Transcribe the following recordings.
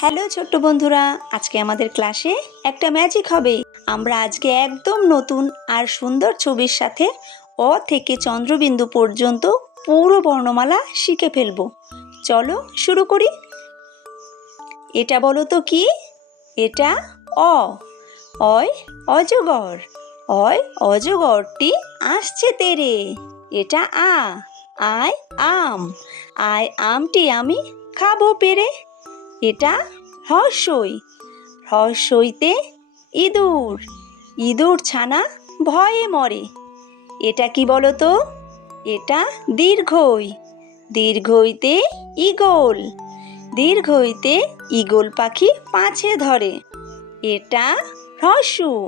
Hello ছোট্ট বন্ধুরা, আজকে আমাদের ক্লাসে একটা ম্যাজিক হবে। আমরা আজকে একদম নতুন আর সুন্দর ছবির সাথে অ থেকে চন্দ্রবিন্দু পর্যন্ত পুরো বর্ণমালা শিখে ফেলবো। চলো শুরু করি। এটা বলো তো কি? এটা অ। অয় অজগর। অয় অজগরটি আসছে তেরে। এটা আ। আয় আম। আয় আমটি আমি খাবো পেরে। এটা হর্ষই। হর্ষইতে ইঁদুর। ইঁদুর ছানা ভয়ে মরে। এটা কি বলো তো? এটা দীর্ঘই। দীর্ঘইতে ঈগল। দীর্ঘইতে ঈগল পাখি পাছে ধরে। এটা হ্রস্ব।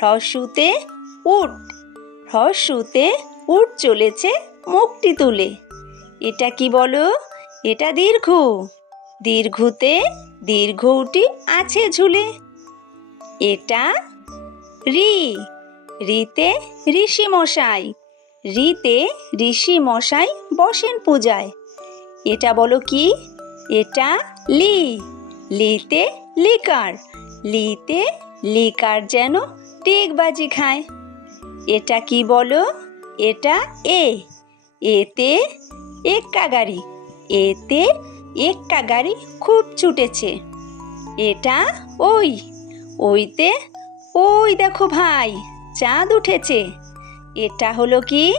হ্রস্বতে উট। হ্রস্বতে উট চলেছে মুখটি তুলে। এটা কি বলো? এটা দীর্ঘ। দীর্ঘতে দীর্ঘটি আছে ঝুলে। এটা ঋ। ঋতে ঋষি মশাই। ঋতে ঋষি মশাই বসেন পূজায়। এটা বলো কি? এটা লি। লিতে লিকার। লিতে লিকার যেন টিকবাজি খায়। এটা কি বলো? এটা এ। এতে এক্কা গাড়ি। এতে এক্কা গাড়ি খুব ছুটেছে। এটা ওই। ওইতে ওই দেখো ভাই, চাঁদ উঠেছে। এটা হলো কি?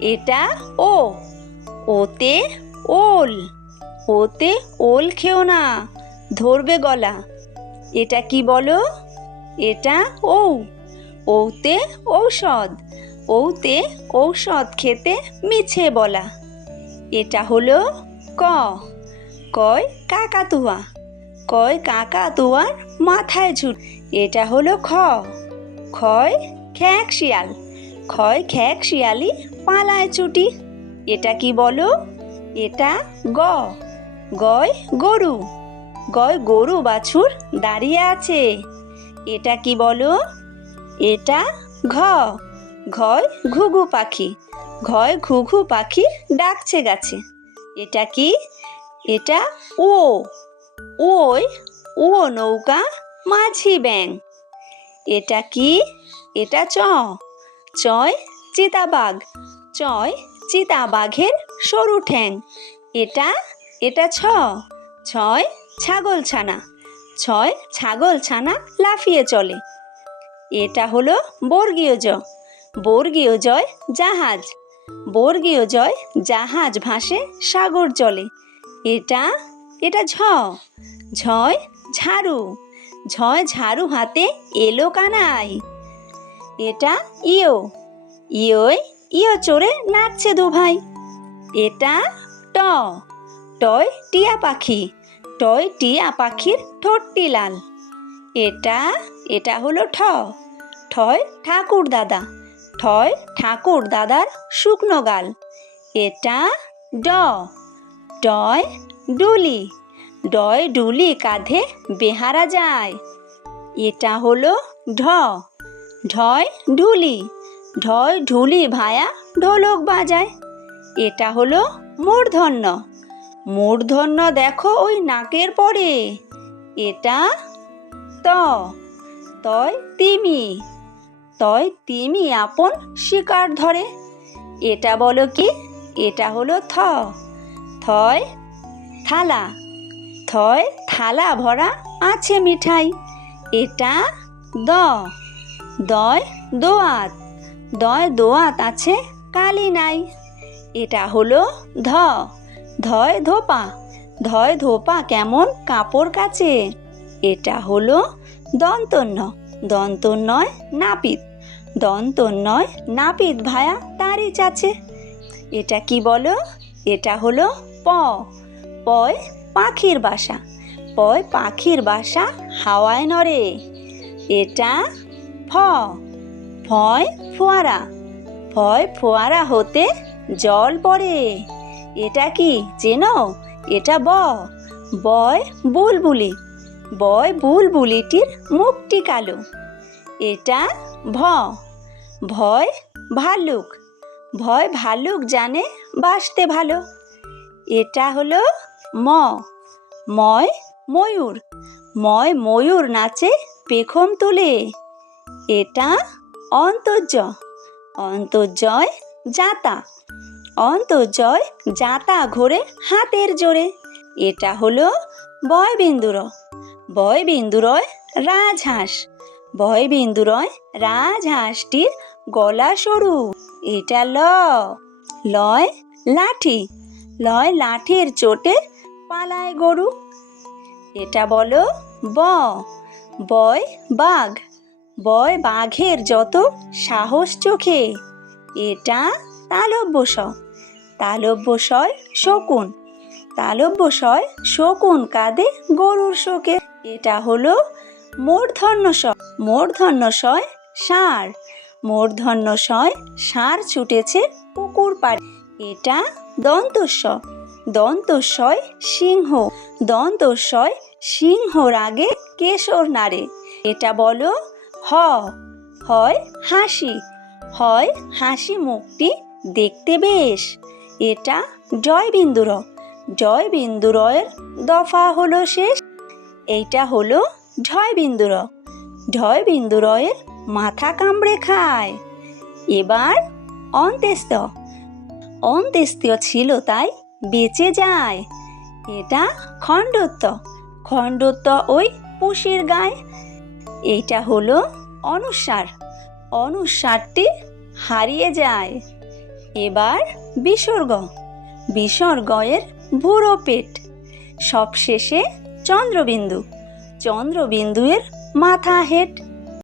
এটা ও। ওতে ওল। ওতে ওল খেও না, ধরবে গলা। এটা কি বলো? এটা ও। ওতে ঔষধ। ওতে ঔষধ খেতে মিছে বলা। এটা হলো ক। কয় কাকাতুয়া। কয় কাকাতুয়ার মাথায় ঝুট। এটা হলো খ। খয় খ্যাঁক শিয়াল। খয় খ্যাঁক শিয়ালি পালায় ছুটি। এটা কি বলো? এটা গ। গয় গরু। গয় গরু বাছুর দাঁড়িয়ে আছে। এটা কি বলো? এটা ঘ। ঘয় ঘুঘু পাখি। ঘয় ঘুঘু পাখি ডাকছে গাছে। এটা কি? এটা ও। ওই ও নৌকা মাঝি ব্যাং। এটা কি? এটা চ। চয় চিতাবাঘ। চয় চিতাবাঘের সরু ঠ্যাং। এটা এটা ছ। ছয় ছাগল ছানা। ছয় ছাগল ছানা লাফিয়ে চলে। এটা হলো বর্গীয় জ। বর্গীয় জয় জাহাজ। বর্গীয় জয় জাহাজ ভাসে সাগর জলে। এটা এটা ঝ। ঝয় ঝাড়ু। ঝয় ঝাড়ু হাতে এলো কানাই। এটা ইয়ো। ইয়োয় ইয়ো চড়ে নাচছে দু ভাই। এটা ট। টয় টিয়া পাখি। টয় টিয়া পাখির ঠোঁটটি লাল। এটা এটা হলো ঠ। ঠয় ঠাকুর দাদা। ঠয় ঠাকুর দাদার শুকনো গাল। এটা ড। ডয় ডুলি। ডয় ডুলি কাঁধে বেহারা যায়। এটা হলো ঢ। ঢয় ঢুলি। ঢয় ঢুলি ভায়া ঢোলক বাজায়। এটা হলো মূর্ধন্য। মূর্ধন্য দেখো ওই নাকের পরে। এটা ত। তয় তিমি। তয় তিমি আপন শিকার ধরে। এটা বলো কি? এটা হলো থ। থয় থালা। থয় থালা ভরা আছে মিঠাই। এটা দ। দয় দোয়াত। দয় দোয়াত আছে কালি নাই। এটা হলো ধ। ধয় ধোপা। ধয় ধোপা কেমন কাপড় কাচে। এটা হলো দন্তন্য। দন্তন্যয় নাপিত। দন্তন্যয় নাপিত ভায়া তারই চাচে। এটা কি বলো? এটা হলো প। পয় পাখির বাসা। পয় পাখির বাসা হাওয়ায় নড়ে। এটা ফ। ফয় ফোয়ারা। ফয় ফোয়ারা হতে জল পড়ে। এটা কি চেনো? এটা ব। বয় বুলবুলি। বয় বুলবুলিটির মুখটি কালো। এটা ভ। ভয় ভাল্লুক। ভয় ভাল্লুক জানে বাসতে ভালো। এটা হলো ম। ময় ময়ূর। ময়ূর নাচে পেখম তুলে। এটা অন্তর্য। অন্তর্জয় জাতা। অন্তর্জয় জাতা ঘোরে হাতের জোরে। এটা হলো বয়বিন্দুর। বয়বিন্দুরয় রাজহাঁস। বয়বিন্দুরয় রাজহাঁসটির গলা সরু। এটা লয় লাঠি। লয় লাঠির চোটে পালায় গরু। এটা বলো বয় বাঘ। বয় বাঘের যত সাহস চোখে। এটা তালব্য শ। তালব্য শয় শকুন। তালব্য শয় শকুন কাঁদে গরুর শোকে। এটা হলো মূর্ধন্য ষ। মূর্ধন্য শয় ষাঁড়। মূর্ধন্য শয় ষাঁড় ছুটেছে পুকুর পাড়ে। এটা দন্তস্ব। দন্তস্বয় সিংহ। দন্তস্বয় সিংহর আগে কেশর নাড়ে। এটা বলো হয় হাসি। হয় হাসি মুখটি দেখতে বেশ। এটা জয়বিন্দুর। জয়বিন্দুরয়ের দফা হলো শেষ। এইটা হলো ঢয়বিন্দুর। ঢয়বিন্দুরয়ের মাথা কামড়ে খায়। এবার অন্ত্যেস্ত। অন্ত্যেস্তীয় ছিল তাই বেঁচে যায়। এটা খণ্ডত্ব। খণ্ডত্ব ওই পুষির গায়ে। এইটা হলো অনুস্বার। অনুস্বারটি হারিয়ে যায়। এবার বিসর্গ। বিসর্গয়ের ভুরো পেট। সবশেষে চন্দ্রবিন্দু। চন্দ্রবিন্দুয়ের মাথা হেট।